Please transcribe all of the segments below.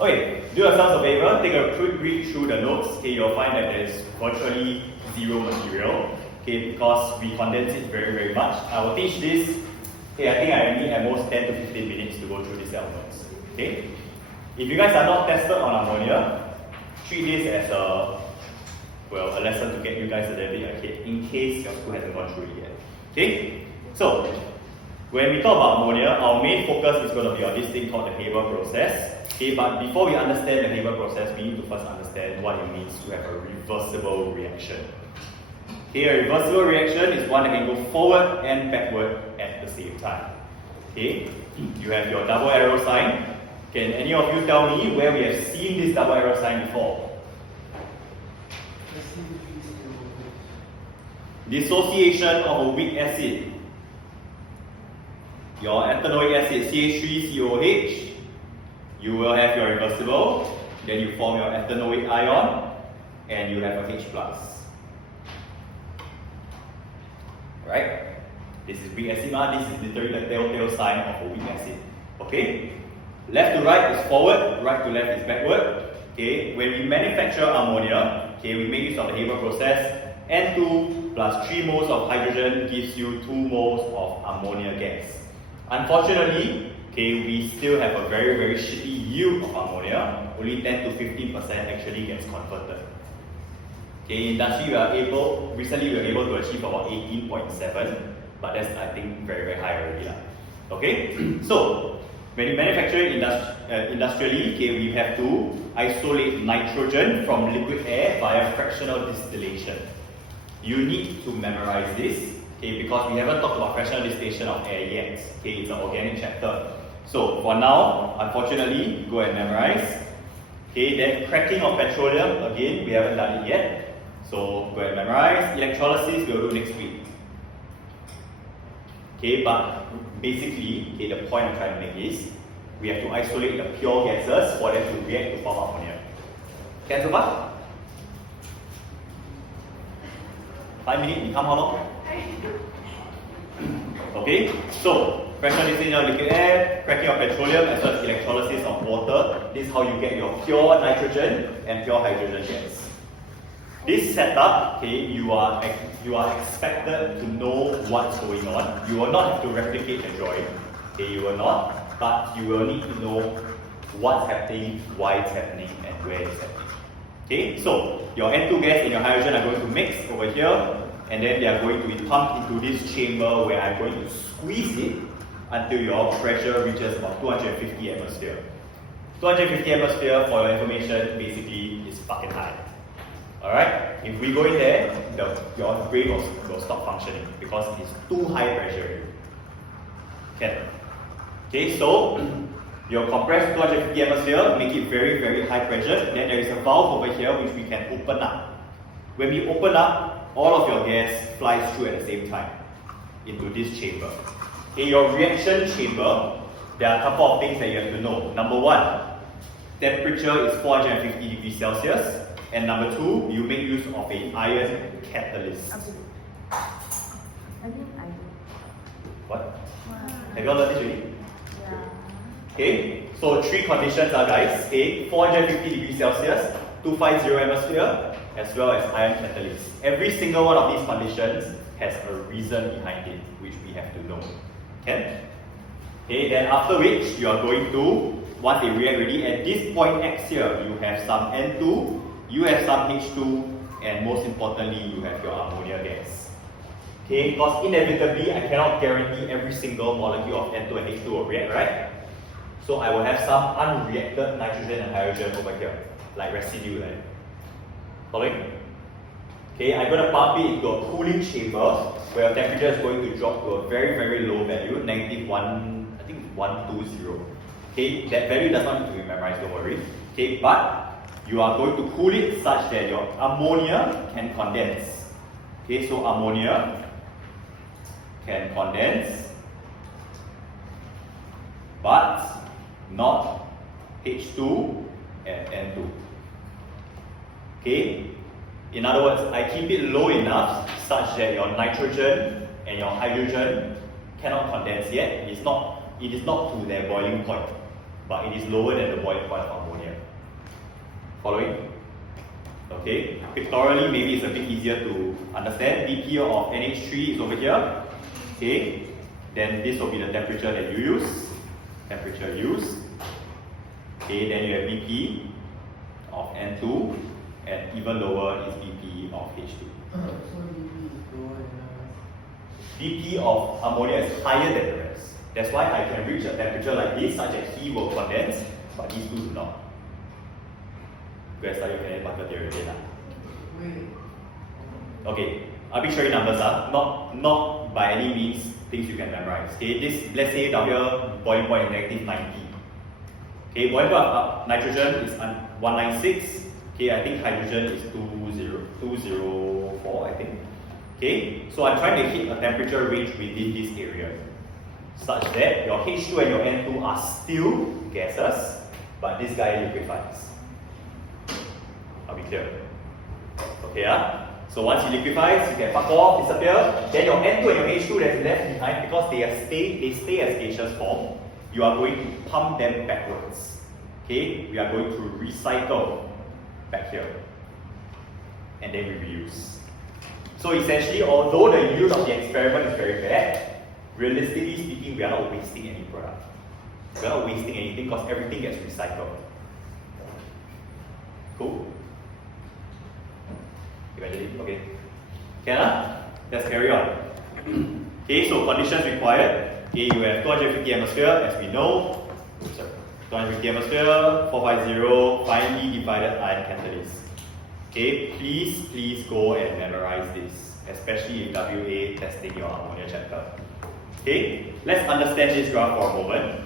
Okay, do yourselves a favor, take a quick read through the notes. Okay, you'll find that there's virtually zero material. Okay, because we condense it very much. I will teach this. Okay, I think I need at most 10 to 15 minutes to go through these elements. Okay, if you guys are not tested on ammonia, treat this as a lesson to get you guys a little bit ahead in case your school hasn't gone through it yet. Okay, so when we talk about ammonia, our main focus is going to be on this thing called the Haber process. Okay, but before we understand the Haber process, we need to first understand what it means to have a reversible reaction. Okay, a reversible reaction is one that can go forward and backward at the same time. Okay, you have your double arrow sign. Can any of you tell me where we have seen this double arrow sign before? Dissociation of a weak acid. Your ethanoic acid CH3COH, you will have your reversible, then you form your ethanoic ion, and you have a H+. Right? This is weak acid, this is literally the telltale sign of a weak acid. Okay? Left to right is forward, right to left is backward. Okay? When we manufacture ammonia, okay, we make use of the Haber process. N2 plus 3 moles of hydrogen gives you 2 moles of ammonia gas. Unfortunately, okay, we still have a very shitty yield of ammonia. Only 10 to 15% actually gets converted. Okay, industry recently we were able to achieve about 18.7, but that's I think very high already. Okay, so when you manufacture it industrially, okay, we have to isolate nitrogen from liquid air via fractional distillation. You need to memorize this, okay, because we haven't talked about fractional distillation of air yet. Okay, it's an organic chapter. So for now, unfortunately, go and memorize. Okay, then cracking of petroleum, again, we haven't done it yet. So go and memorize. Electrolysis we'll do next week. Okay, but basically, okay, the point I'm trying to make is we have to isolate the pure gases for them to react to form ammonia. Can so far? 5 minutes become how long? Okay, so fractional distillation of liquid air, cracking of petroleum, as well as electrolysis of water. This is how you get your pure nitrogen and pure hydrogen gas. This setup, okay, you are expected to know what's going on. You will not have to replicate the drawing. Okay, you will not, but you will need to know what's happening, why it's happening, and where it's happening. Okay, so your N2 gas and your hydrogen are going to mix over here, and then they are going to be pumped into this chamber where I'm going to squeeze it until your pressure reaches about 250 atmosphere. 250 atmosphere, for your information, basically is fucking high. Alright, if we go in there, your brain will stop functioning because it's too high pressure. Okay, so your compressed 250 atmosphere, make it very high pressure. Then there is a valve over here which we can open up. When we open up, all of your gas flies through at the same time into this chamber. In your reaction chamber, there are a couple of things that you have to know. Number one, temperature is 450 degrees Celsius. And number two, you make use of an iron catalyst. What? Have you all learned this already? Okay, so 3 conditions are, guys. Okay, 450 degrees Celsius, 250 atmosphere, as well as iron catalyst. Every single one of these conditions has a reason behind it, which we have to know. Okay? Okay, then after which you are going to, once they react already, at this point X here, you have some N2, you have some H2, and most importantly, you have your ammonia gas. Okay, because inevitably, I cannot guarantee every single molecule of N2 and H2 will react, right? So I will have some unreacted nitrogen and hydrogen over here, like residue, right? Following? Okay, I'm going to pump it into a cooling chamber where the temperature is going to drop to a very low value, -1, I think 120. Okay, that value does not need to be memorized, don't worry. Okay, but you are going to cool it such that your ammonia can condense. Okay, so ammonia can condense, but not H2 and N2. Okay? In other words, I keep it low enough such that your nitrogen and your hydrogen cannot condense yet. It is not to their boiling point. but it is lower than the boiling point of ammonia. Following? Okay, pictorially maybe it's a bit easier to understand. BP of NH3 is over here. Okay, then this will be the temperature that you use. Temperature used. Okay, then you have BP of N2, and even lower is BP of H2. So BP is lower than BP of ammonia is higher than the rest. That's why I can reach a temperature like this, such that he will condense, but these two do not. Guys, start your bucket theory again. Wait. Okay, arbitrary numbers are not by any means things you can memorize. Okay, this, let's say down here boiling point is negative 90. Okay, boiling point of nitrogen is 196. Okay, I think hydrogen is 204, I think. Okay, so I'm trying to hit a temperature range within this area, such that your H2 and your N2 are still gases, but this guy liquefies. Are we clear? Okay, so once he liquefies, you can fuck off, disappear. Then your N2 and your H2 that's left behind, because they stay as gaseous form, you are going to pump them backwards. Okay, we are going to recycle back here, and then we reuse. So essentially, although the use of the experiment is very bad, realistically speaking, we are not wasting any product. We are not wasting anything because everything gets recycled. Cool? Eventually, okay. Can let's carry on. Okay, so conditions required. Okay, you have 250 atmosphere, as we know. Sorry, 250 atmosphere, 450 finely divided ion catalyst. Okay, please go and memorize this, especially in WA testing your ammonia chapter. Okay, let's understand this graph for a moment.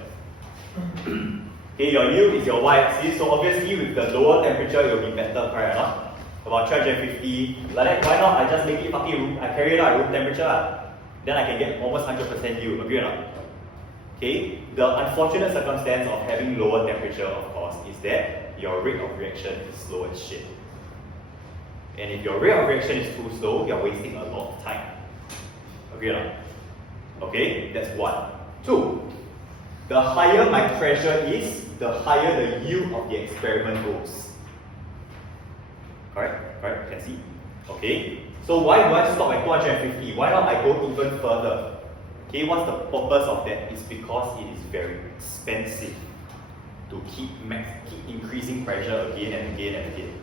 Okay, your U is your y-axis, so obviously with the lower temperature it will be better, correct or not? About 350, like that, why not? I just make it fucking room, I carry it out at room temperature, then I can get almost 100% U, agree or not? Okay, the unfortunate circumstance of having lower temperature, of course, is that your rate of reaction is slow as shit. And if your rate of reaction is too slow, you're wasting a lot of time. Agree or not? Okay, that's one. Two, the higher my pressure is, the higher the yield of the experiment goes. Correct? Correct? Can see? Okay, so why do I stop at 250? Why not I go even further? Okay, what's the purpose of that? It's because it is very expensive to keep increasing pressure again and again and again.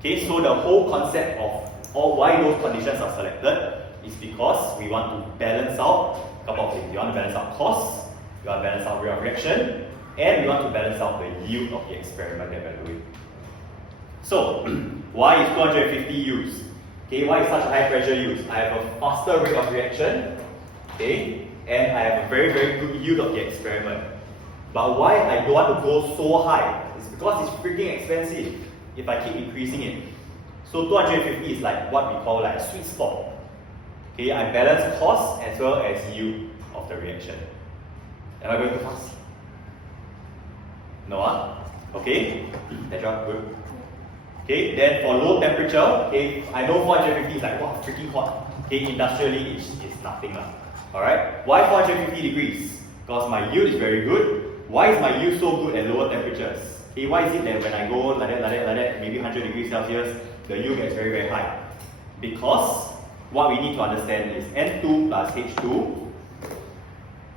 Okay, so the whole concept of why those conditions are selected is because we want to balance out a couple of things. We want to balance out costs, we want to balance out rate of reaction, and we want to balance out the yield of the experiment that we're doing. So, why is 250 used? Okay, why is such a high pressure used? I have a faster rate of reaction, okay, and I have a very good yield of the experiment. But why I don't want to go so high? It's because it's freaking expensive if I keep increasing it. So 250 is like what we call like a sweet spot. Okay, I balance cost as well as yield of the reaction. Am I going too fast? No, okay, that's good. Okay, then for low temperature, okay, I know 450 is like, wow, freaking hot. Okay, industrially it's nothing. Alright, why 450 degrees? Because my yield is very good. Why is my yield so good at lower temperatures? Okay, why is it that when I go like that, maybe 100 degrees Celsius, the yield gets very high? Because what we need to understand is N2 plus H2,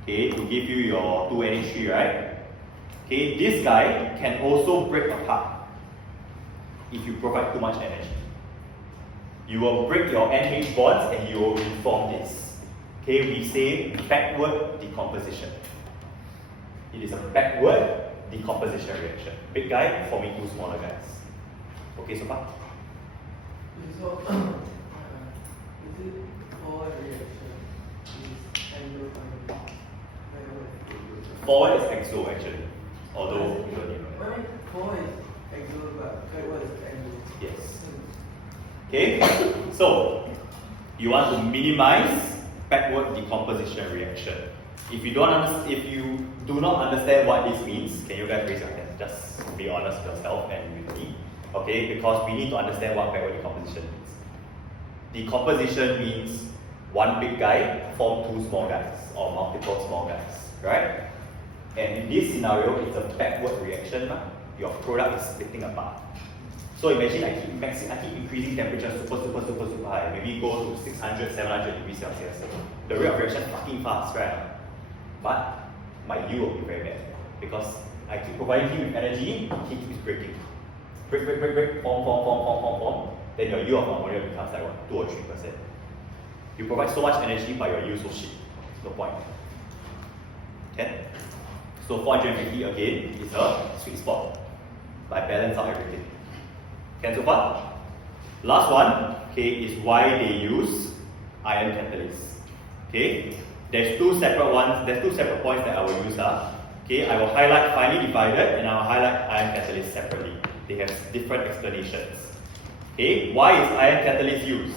okay, to give you your 2NH3, right? Okay, this guy can also break apart if you provide too much energy. You will break your NH bonds and you will reform this. Okay, we say backward decomposition. It is a backward decomposition reaction. Big guy forming two smaller guys. Okay, so far? So, is it forward reaction? Is angle forward is exo actually. Although you don't even know. Why forward is exo but backward is angle? Yes. Okay, so you want to minimize backward decomposition reaction. If you do not understand what this means, can you guys raise your hands? Just be honest with yourself and with me. Okay, because we need to understand what backward decomposition means. Decomposition means one big guy form two small guys or multiple small guys, right? And in this scenario, it's a backward reaction. Your product is splitting apart. So imagine I keep increasing temperature super high. Maybe go to 600, 700 degrees Celsius. The rate of reaction is fucking fast, right? But my yield will be very bad because I keep providing him with energy, he keeps breaking. Break, form. Then your yield of ammonia becomes like what, 2 or 3%. You provide so much energy, but your yield so shit. No point. Okay? So 450 again is a sweet spot. But I balance out everything. Okay, so far? Last one, okay, is why they use ion catalysts. Okay? There's two separate points that I will use. Okay, I will highlight finely divided and I will highlight ion catalyst separately. They have different explanations. Okay, why is ion catalyst used?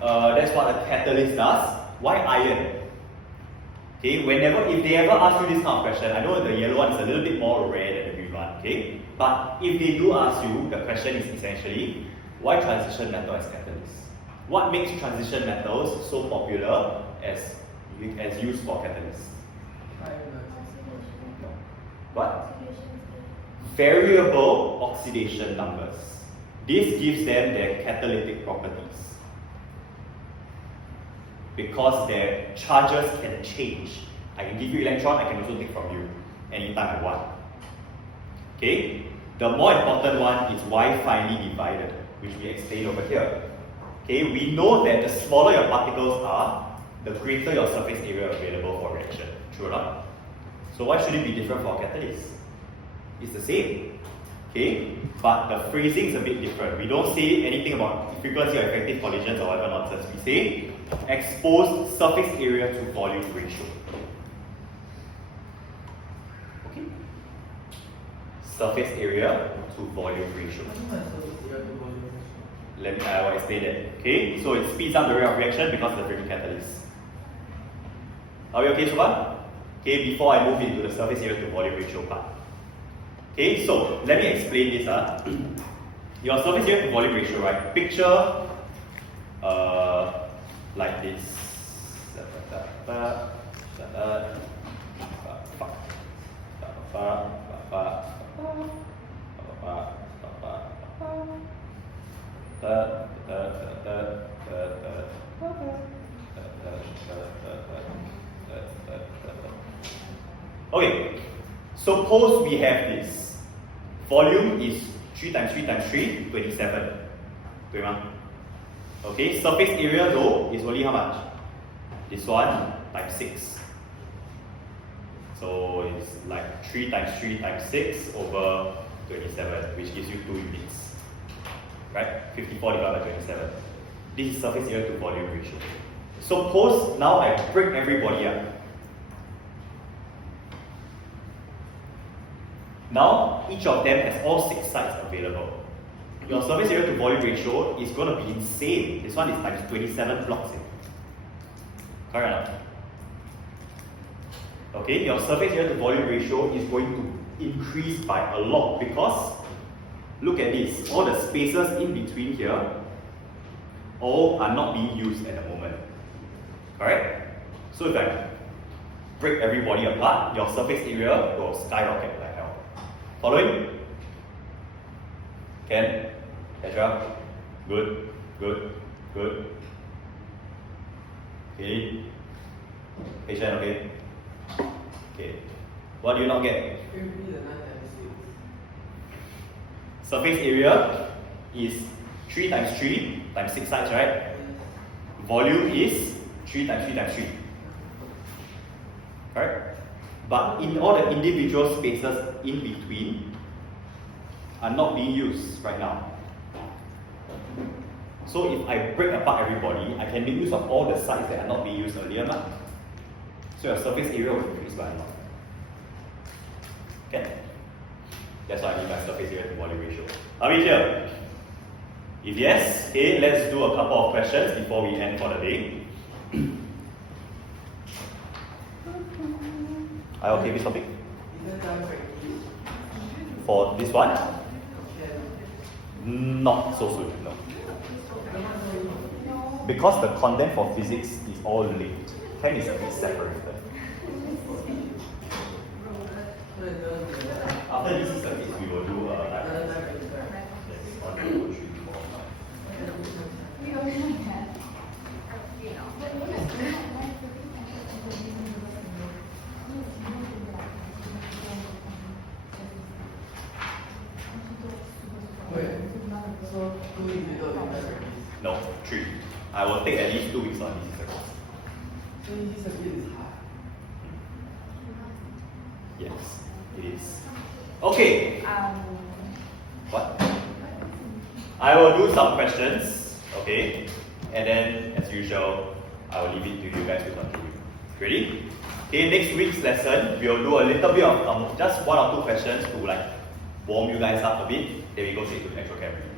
That's what a catalyst does. Why iron? Okay, if they ever ask you this kind of question, I know the yellow one is a little bit more rare than the green one, okay? But if they do ask you, the question is essentially, why transition metal as catalyst? What makes transition metals so popular as used for catalysts? What? Variable oxidation numbers. This gives them their catalytic properties. Because their charges can change. I can give you electron, I can also take from you anytime I want. Okay? The more important one is why finely divided, which we explain over here. Okay? We know that the smaller your particles are, the greater your surface area available for reaction. True or not? So why should it be different for catalysts? It's the same. Okay? But the phrasing is a bit different. We don't say anything about frequency of effective collisions or whatever nonsense. We say exposed surface area to volume ratio. Okay? Surface area to volume ratio. I will explain that. Okay? So it speeds up the rate of reaction because of the breaking catalyst. Are we okay so far? Okay, before I move into the surface area to volume ratio part. Okay, so let me explain this. Your surface area to volume ratio, right? Picture like this. Okay, suppose we have this. Volume is 3 times 3 times 3, 27. Okay, surface area though is only how much? This one times 6. So it's like 3 times 3 times 6 over 27, which gives you 2 units. Right? 54 divided by 27. This is surface area to volume ratio. Suppose now I break everybody up. Now, each of them has all 6 sites available. Your surface area to volume ratio is going to be insane. This one is times 27 blocks. Correct? Okay, your surface area to volume ratio is going to increase by a lot because look at this. All the spaces in between here all are not being used at the moment. Correct? So if I break everybody apart, your surface area will skyrocket like hell. Following? Can? Petra? Good. Okay. Patient, okay? Okay. What do you not get? Surface area is 3 times 3 times 6 sides, right? Volume is 3 times 3 times 3. Correct? But in all the individual spaces in between are not being used right now. So if I break apart everybody, I can make use of all the sites that are not being used earlier. So your surface area will increase by a lot. Okay? That's what I mean by surface area to volume ratio. Are we clear? If yes, okay, let's do a couple of questions before we end for the day. Are you okay with this topic? For this one? Not so soon, no. because the content for physics is all linked, chem is a bit separated. After DC circuits, we will do yes, 1, 2, 3, 4, 5. Wait, so 2 is without internet. No, 3. I will take at least 2 weeks on DC circuits. So DC circuit is hard. Yes, it is. Okay. What? I will do some questions, okay? And then, as usual, I will leave it to you guys to continue. Ready? Okay, next week's lesson, we'll do a little bit of just 1 or 2 questions to like warm you guys up a bit. Then we go straight to electrochemistry.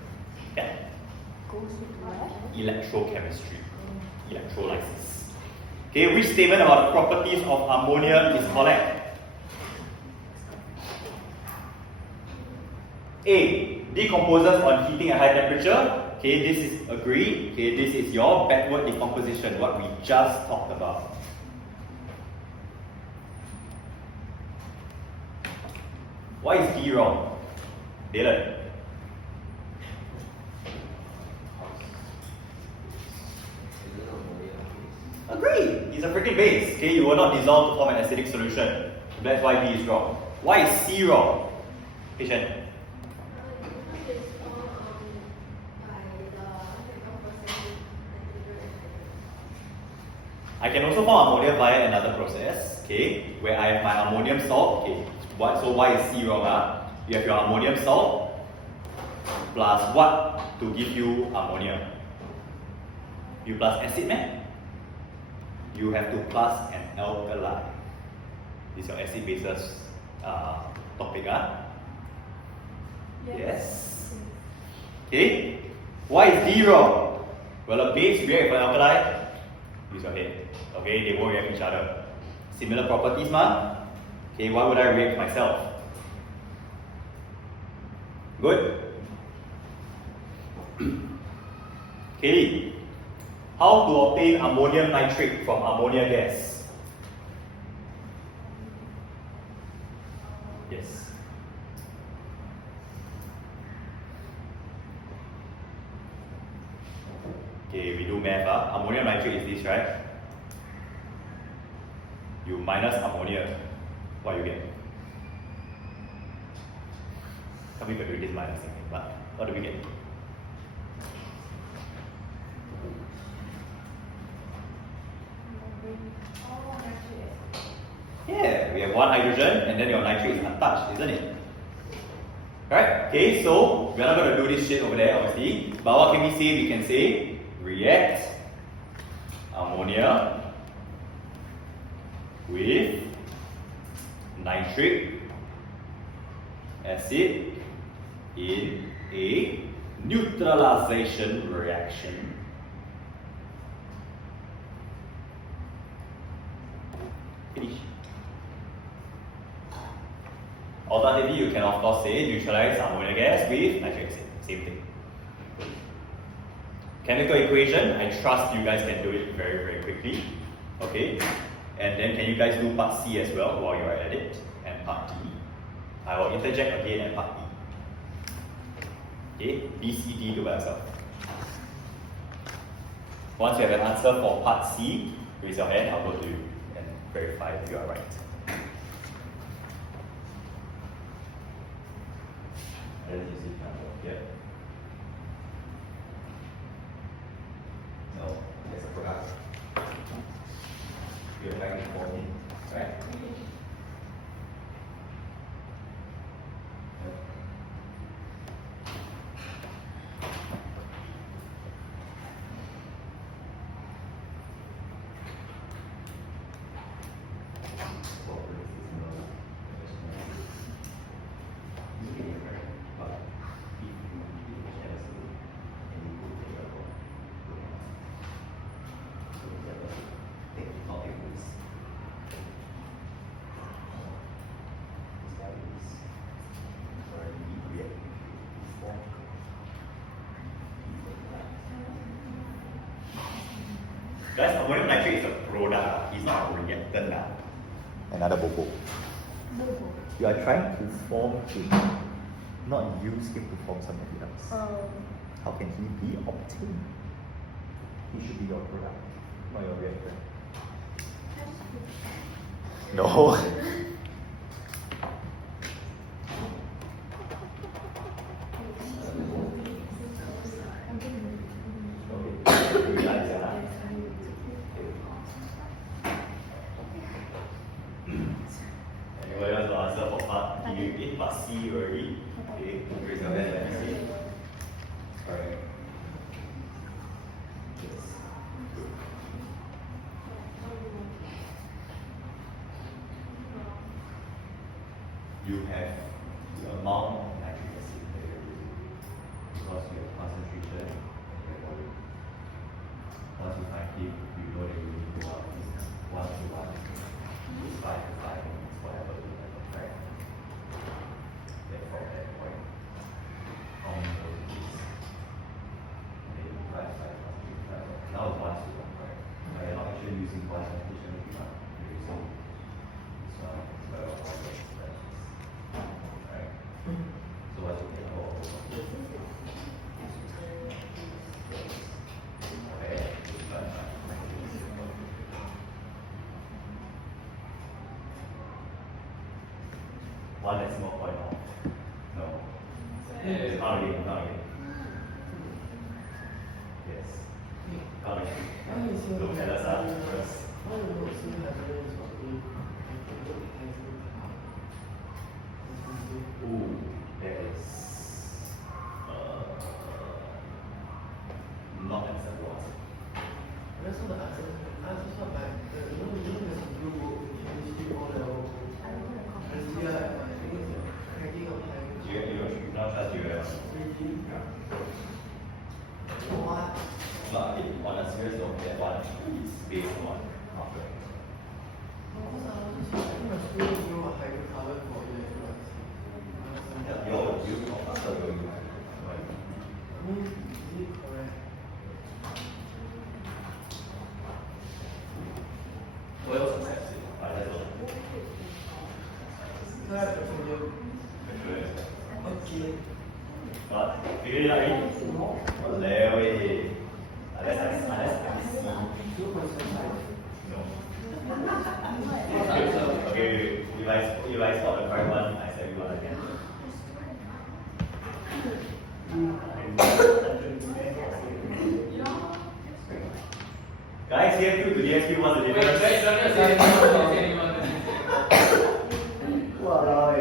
Okay? Electrochemistry. Electrolysis. Okay, which statement about the properties of ammonia is correct? A. Decomposes on heating at high temperature. Okay, this is agreed. Okay, this is your backward decomposition, what we just talked about. Why is D wrong? Dylan. Agreed. It's a freaking base. Okay, you will not dissolve to form an acidic solution. That's why B is wrong. Why is C wrong? Patient. I can also form ammonia via another process, okay, where I have my ammonium salt. Okay, so why is C wrong? You have your ammonium salt plus what to give you ammonia? You plus acid, man. You have to plus an alkali. This is your acid bases topic, Yes. Okay. Why is D wrong? Well, a base react with an alkali. Use your head. Okay, they won't react with each other. Similar properties, Okay, why would I react myself? Good. Okay. How to obtain ammonium nitrate from ammonia gas? Yes. Okay, we do math. Ammonium nitrate is this, right? You minus ammonia, what you get? Some people do this minus thing, but what do we get? Yeah, we have 1 hydrogen and then your nitrate is untouched, isn't it? Right? Okay, so we're not going to do this shit over there, obviously. But what can we say? We can say react ammonia with nitric acid in a neutralization reaction. Finish. Alternatively, you can of course say neutralize ammonia gas with nitric acid. Same thing. Chemical equation, I trust you guys can do it very, very quickly. Okay? And then can you guys do part C as well while you're at it? And part D. I will interject again at part D. Okay? B, C, D, do by yourself. Once you have an answer for part C, raise your hand, I'll go to you and verify if you are right. Yeah. No, there's a product. You're trying to form it, right? Guys, ammonium nitrate is a product, it's not a reactant. Another bobo. You are trying to form him, not use him to form somebody else. How can he be obtained? He should be your product, not your reactant. No. Anybody else will answer for part D? Part C already? Okay, raise your hand, let me see. Alright. Yes. Good. You have the amount of nitric acid that you're using because you have concentration in your body. Once you find it, you know that you need to go out is 1 to 1, 5 to 5, whatever you have, right? Then from that point, how many moles it is? Maybe 5, 5, 5. Now it's 1 to 1, right? But you're not actually using concentration with you're using this one, 12, right? So what you get all okay. One decimal point off. No. Not again, not again. Yes. Come again. Look at us first. Ooh, that is not acceptable. That's not the answer. Answer's not like you know there's a blue book in history all level. And here I think it's cracking of language. You not trust you. What? But on a serious note, that one is based on after. Yeah, your use of after your use. What else is that? That's all. Okay. But figure it out, right? Larry. Unless I see. No. Okay, if I spot the correct one, I tell you what again. Guys, DFQ to DFQ, what's the difference? Walao eh.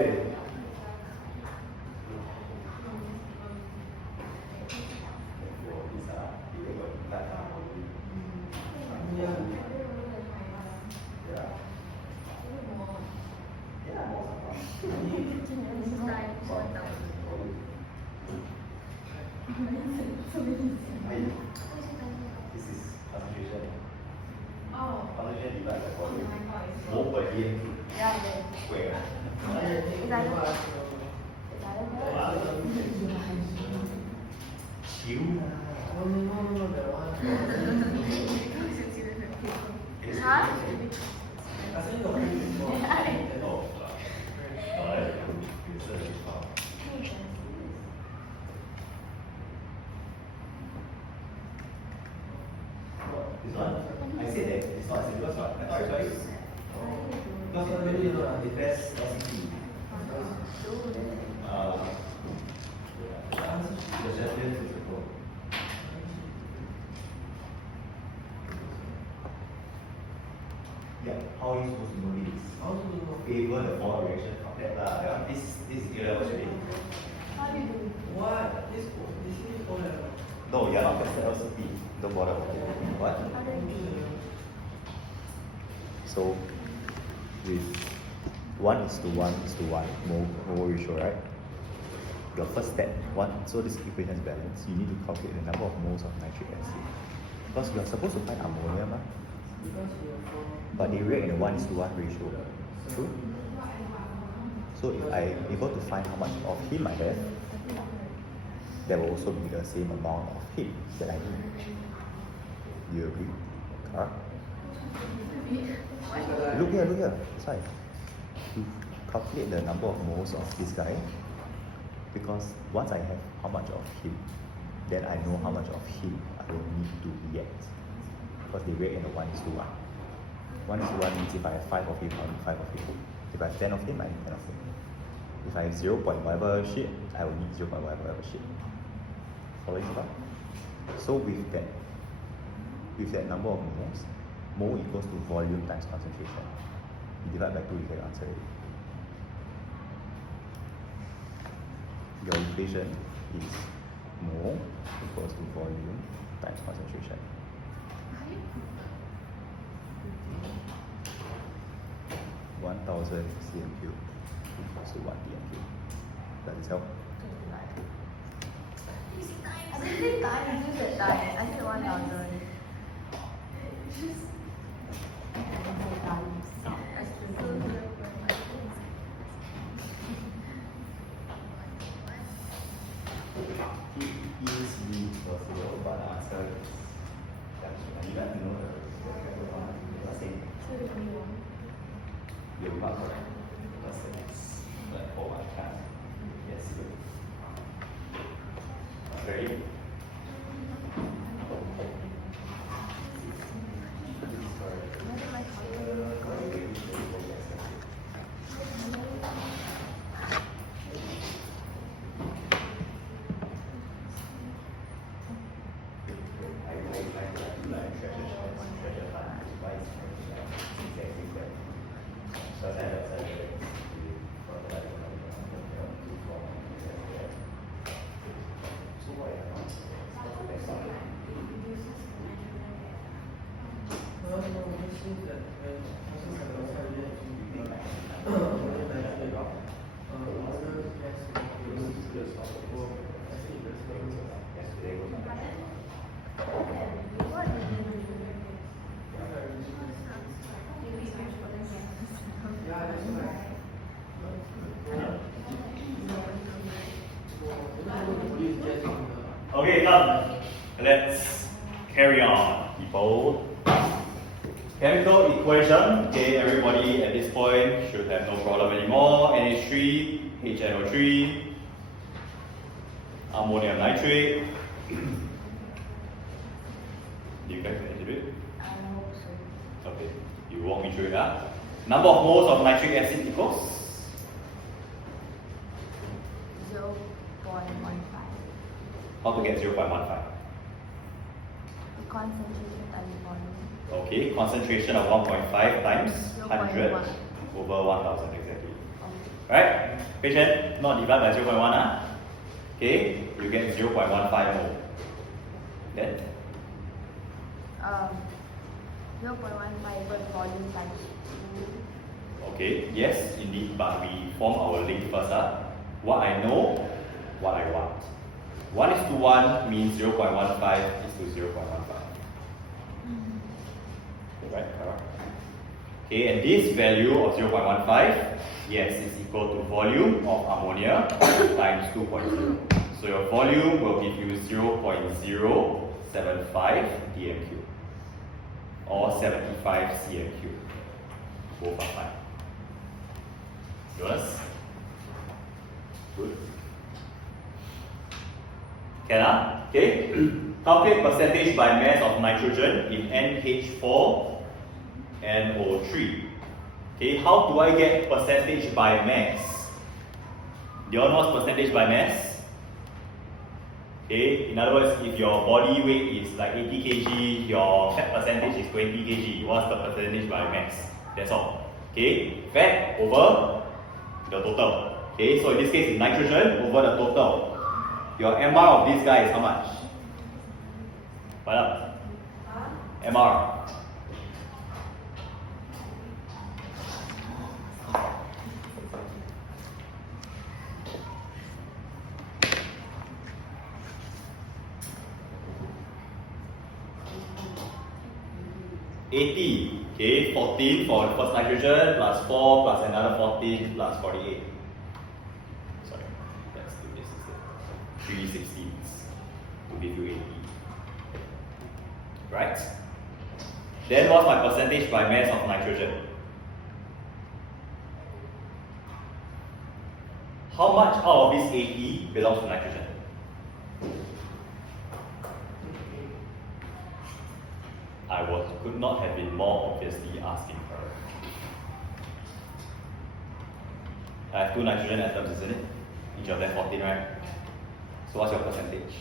This is concentration. Concentration divided by volume. Mole per DFQ. Square. Chill No, that one. Huh? I think the one is more. Oh, alright. Research is far. This one? I said that it's not simple, it's not. I thought it was. Because it's really not the best recipe. The champion is the goal. Yeah, how are you supposed to know this? How do you know? Favor the forward reaction from that lah. Yeah, this is A-level already. What? This is all level. No, you're not tested LCP. Don't bother. What? So, with 1:1:1 mole ratio, right? Your first step, so this equation is balanced, you need to calculate the number of moles of nitric acid. Because you are supposed to find ammonia, but they react in a 1:1 ratio. True? So if I am able to find how much of him I have, there will also be the same amount of him that I need. Do you agree? Huh? Look here, look here. That's why. You calculate the number of moles of this guy, because once I have how much of him, then I know how much of him I will need to react. Because they react in a 1:1. 1:1 means if I have 5 of him, I need 5 of him. If I have 10 of him, I need 10 of him. If I have 0. Whatever shit, I will need 0. Whatever shit. Following stuff? So with that number of moles, mole equals to volume times concentration. You divide by 2, you get the answer already. Your equation is mole equals to volume times concentration. 1000 cm3 equals to 1 dm3. Does it help? I didn't say time, you said time. I said 1000. It is possible, but the answer is you got to know the same. You're not correct. Because it's like for one time. Yes, good. Ready? Okay, done. Let's carry on, people. Chemical equation. Okay, everybody at this point should have no problem anymore. NH3, HNO3, ammonium nitrate. Do you guys finish it? I hope so. Okay, you walk me through it. Huh? Number of moles of nitric acid equals 0.15. how to get 0.15? The concentration times volume. Okay, concentration of 1.5 times 100 0.1. over 1000 exactly. Okay. Right? Patient, not divide by 0.1. Huh? Okay, you get 0.15 mole. Then? 0.15 volume times 2. Okay, yes, indeed, but we form our link first. What I know, what I want. 1:1 means 0.15 is to 0.15. Okay, right? Correct. Okay, and this value of 0.15, yes, is equal to volume of ammonia times 2.0. So your volume will give you 0.075 dm3 or 75 cm3. Both are fine. Yours? Good. Can I? Okay. Calculate percentage by mass of nitrogen in NH4 NO3. Okay, how do I get percentage by mass? Do you all know what's percentage by mass? Okay, in other words, if your body weight is like 80 kg, your fat percentage is 20 kg, what's the percentage by mass? That's all. Okay, fat over the total. Okay, so in this case, nitrogen over the total. Your MR of this guy is how much? What up? MR. $80. Okay, 14 for the first nitrogen plus 4 plus another 14 plus 48. Sorry, let's do this instead. 3 16s to give you 80. Right? Then what's my percentage by mass of nitrogen? How much out of this AP belongs to nitrogen? Could not have been more obviously asking her. I have 2 nitrogen atoms, isn't it? Each of them 14, right? So what's your percentage?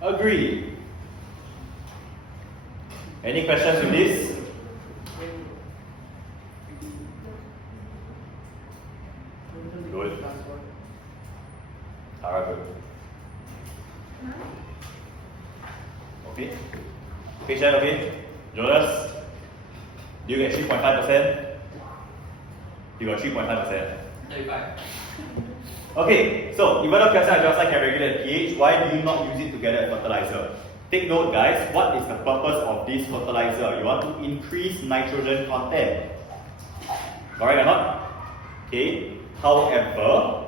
Agree. Any questions with this? Good. Alright, good. Okay. Patient, okay? Jonas, do you get 3.5%? You got 3.5%. 35. Okay, so even though calcium hydroxide can regulate pH, why do you not use it together as fertilizer? Take note, guys, what is the purpose of this fertilizer? You want to increase nitrogen content. Correct or not? Okay, however,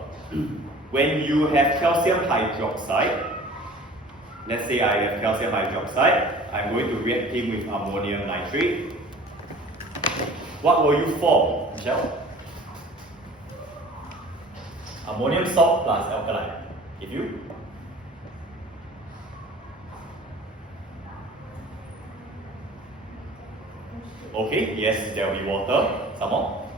when you have calcium hydroxide, let's say I have calcium hydroxide, I'm going to react him with ammonium nitrate. What will you form, Michelle? Ammonium salt plus alkaline. Give you? Okay, yes, there will be water. Some more?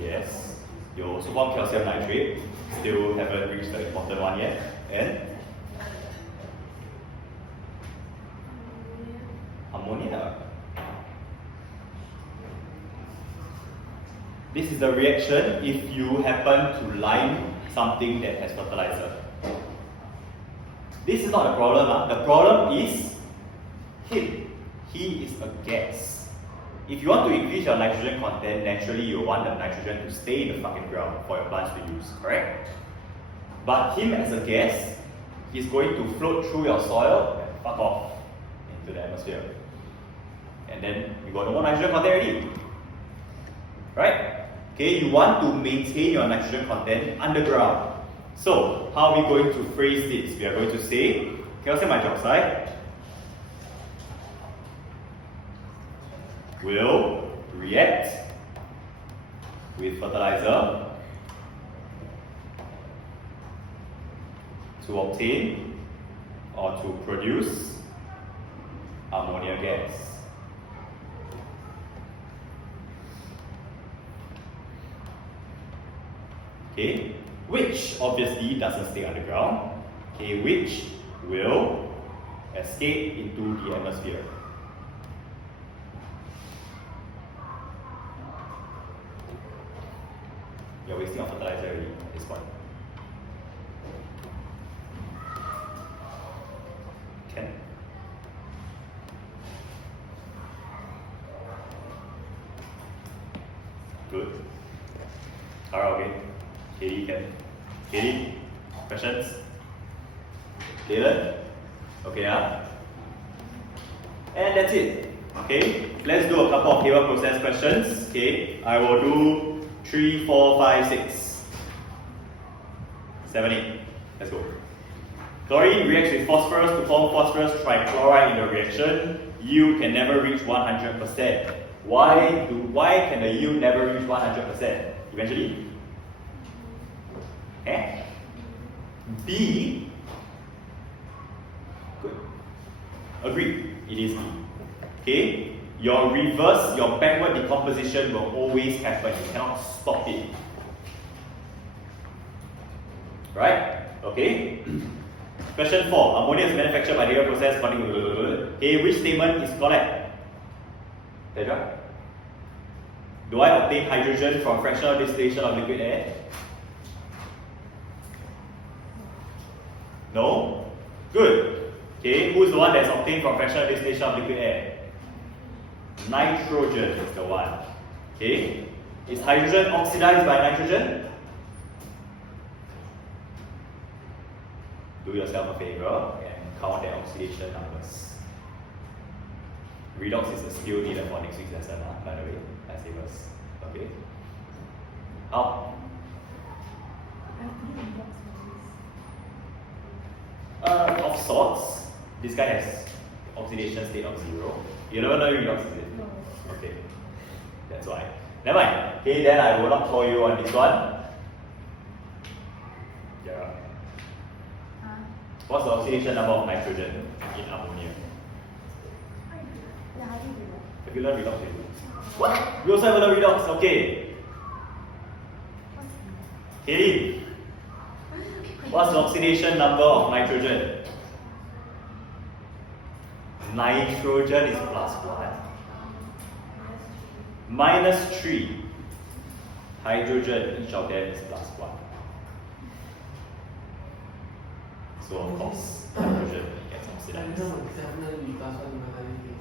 Yes. You also form calcium nitrate. Still haven't reached the important one yet. And? Ammonia. This is the reaction if you happen to line something that has fertilizer. This is not the problem. The problem is him. He is a gas. If you want to increase your nitrogen content, naturally you want the nitrogen to stay in the fucking ground for your plants to use, correct? But him as a gas, he's going to float through your soil and fuck off into the atmosphere. And then you got no more nitrogen content already. Right? Okay, you want to maintain your nitrogen content underground. So, how are we going to phrase this? We are going to say calcium hydroxide will react with fertilizer to obtain or to produce ammonia gas. Okay, which obviously doesn't stay underground, okay, which will escape into the atmosphere. You're wasting on fertilizer already at this point. Can? Good. Alright, okay. Katie can. Katie, questions? Dylan? Okay, and that's it. Okay, let's do a couple of table process questions. Okay, I will do 3, 4, 5, 6, 7, 8. Let's go. Chlorine reacts with phosphorus to form phosphorus trichloride in the reaction. Yield can never reach 100%. Why can the yield never reach 100%? Eventually? B. Good. Agreed. It is B. Okay? Your backward decomposition will always happen. You cannot stop it. Right? Okay? Question 4. Ammonia is manufactured by dairy process according to... Okay, which statement is correct? Tedra? Do I obtain hydrogen from fractional distillation of liquid air? No? Good. Okay, who's the one that's obtained from fractional distillation of liquid air? Nitrogen is the one. Okay? Is hydrogen oxidized by nitrogen? Do yourself a favor and count the oxidation numbers. Redox is a skill needed for next week's lesson, by the way. I say first. Okay? How? Of sorts. This guy has oxidation state of 0. You never know redox, is it? No. Okay. That's why. Never mind. Okay, then I will not call you on this one. Yeah. What's the oxidation number of nitrogen in ammonia? Yeah, how do you do that? Have you learned redox already? What? We also have learned redox. Okay. Katie, what's the oxidation number of nitrogen? Nitrogen is +1. -3. Hydrogen, each of them is +1. So of course, hydrogen gets oxidized. Definitely plus one minus anything.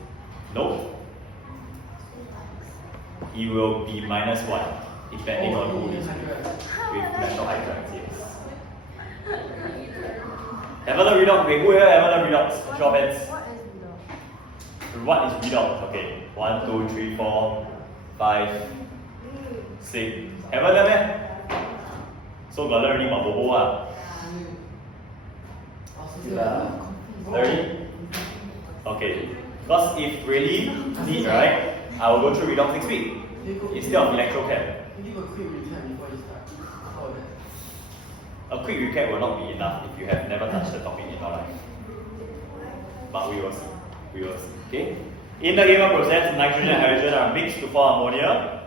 No. It will be -1, depending on who is with metal hydrides, yes. Have a look redox. Okay, who here have a look redox? Show of hands. What is redox? What is redox? Okay. 1, 2, 3, 4, 5, 6. Haven't done it? So got learn already about bobo ah. Learning? Okay. Because if really need, right, I will go through redox next week instead of electrochem. Can you give a quick recap before you start? How that? A quick recap will not be enough if you have never touched the topic in your life. But we will see. We will see. Okay? In the Haber process, nitrogen and hydrogen are mixed to form ammonia.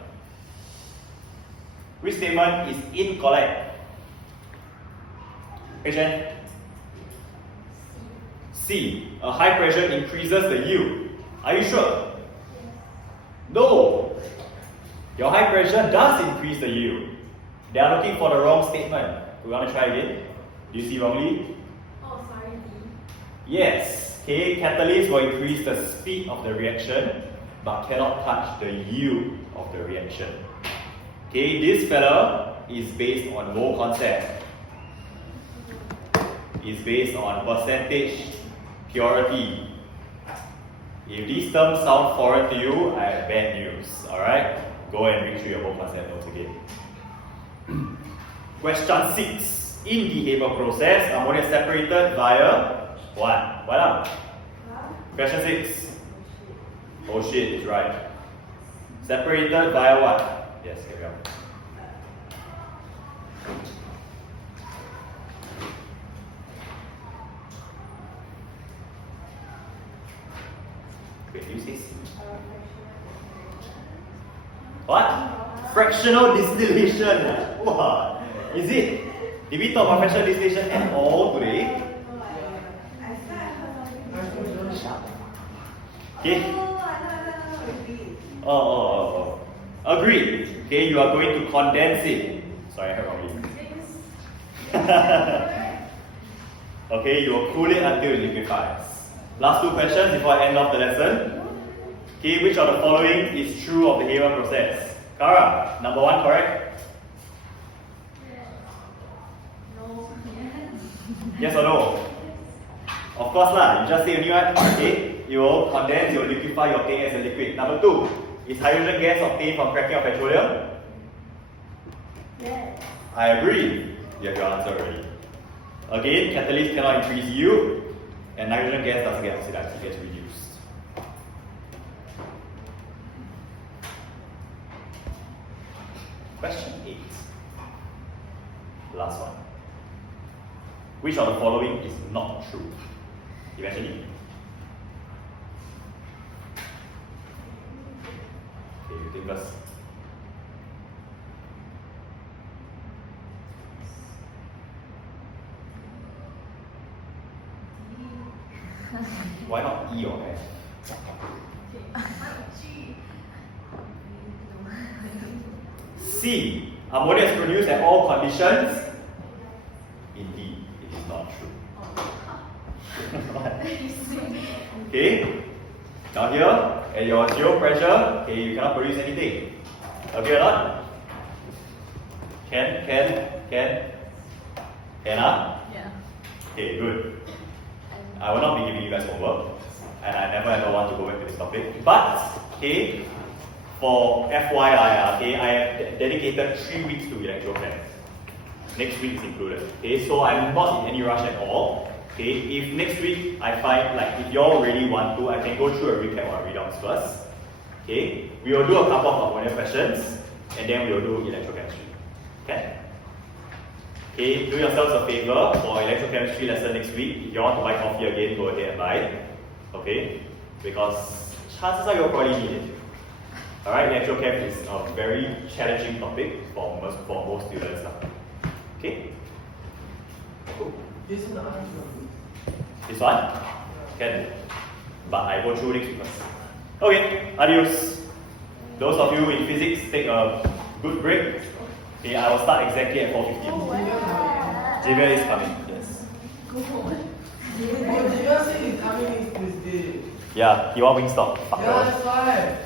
Which statement is incorrect? Patient? C. A high pressure increases the yield. Are you sure? No. Your high pressure does increase the yield. They are looking for the wrong statement. We want to try again? Do you see wrongly? Oh, sorry, D. Yes. Okay, catalyst will increase the speed of the reaction, but cannot touch the yield of the reaction. Okay, this fella is based on low concept. It's based on percentage purity. If these terms sound foreign to you, I have bad news. Alright? Go and read through your whole concept notes again. Question 6. In the Haber process, ammonia is separated via what? What up? Question 6. Oh shit, is right. Separated via what? Yes, carry on. Wait, you say C? What? Fractional distillation. Wow. Is it? Did we talk about fractional distillation at all today? Okay. Oh. Agreed. Okay, you are going to condense it. Sorry, I heard wrongly. Okay, you will cool it until it liquefies. Last 2 questions before I end off the lesson. Okay, which of the following is true of the Haber process? Kara, number 1 correct? No. Yes or no? Of course lah, you just say only one. Okay, you will condense, you will liquefy, you obtain as a liquid. Number 2, is hydrogen gas obtained from cracking of petroleum? Yes. I agree. You have your answer already. Again, catalyst cannot increase yield, and nitrogen gas doesn't get oxidized, it gets reduced. Question 8. Last one. Which of the following is not true? Eventually. Okay, you think first. Why not E or F? C. Ammonia is produced at all conditions. Indeed, it is not true. Okay. Down here, at your 0 pressure, okay, you cannot produce anything. Okay or not? Can? Can Yeah. Okay, good. I will not be giving you guys homework, and I never ever want to go back to this topic. But, okay, for FYI, okay, I have dedicated 3 weeks to electrochem. Next week is included. Okay, so I'm not in any rush at all. Okay, if next week I find like if you all really want to, I can go through a recap on readouts first. Okay, we will do a couple of ammonia questions and then we will do electrochemistry. Okay? Okay, do yourselves a favor for electrochemistry lesson next week. If you want to buy coffee again, go ahead and buy. Okay? Because chances are you'll probably need it. Alright, electrochem is a very challenging topic for most students. Okay? Cool. This is the answer. This one? Can. But I go through next week first. Okay, adios. Those of you in physics, take a good break. Okay, I will start exactly at 4:15. Javier is coming, yes. But you say he's coming with this. Yeah, he want Wingstop. Fuck Yeah, that. that's why.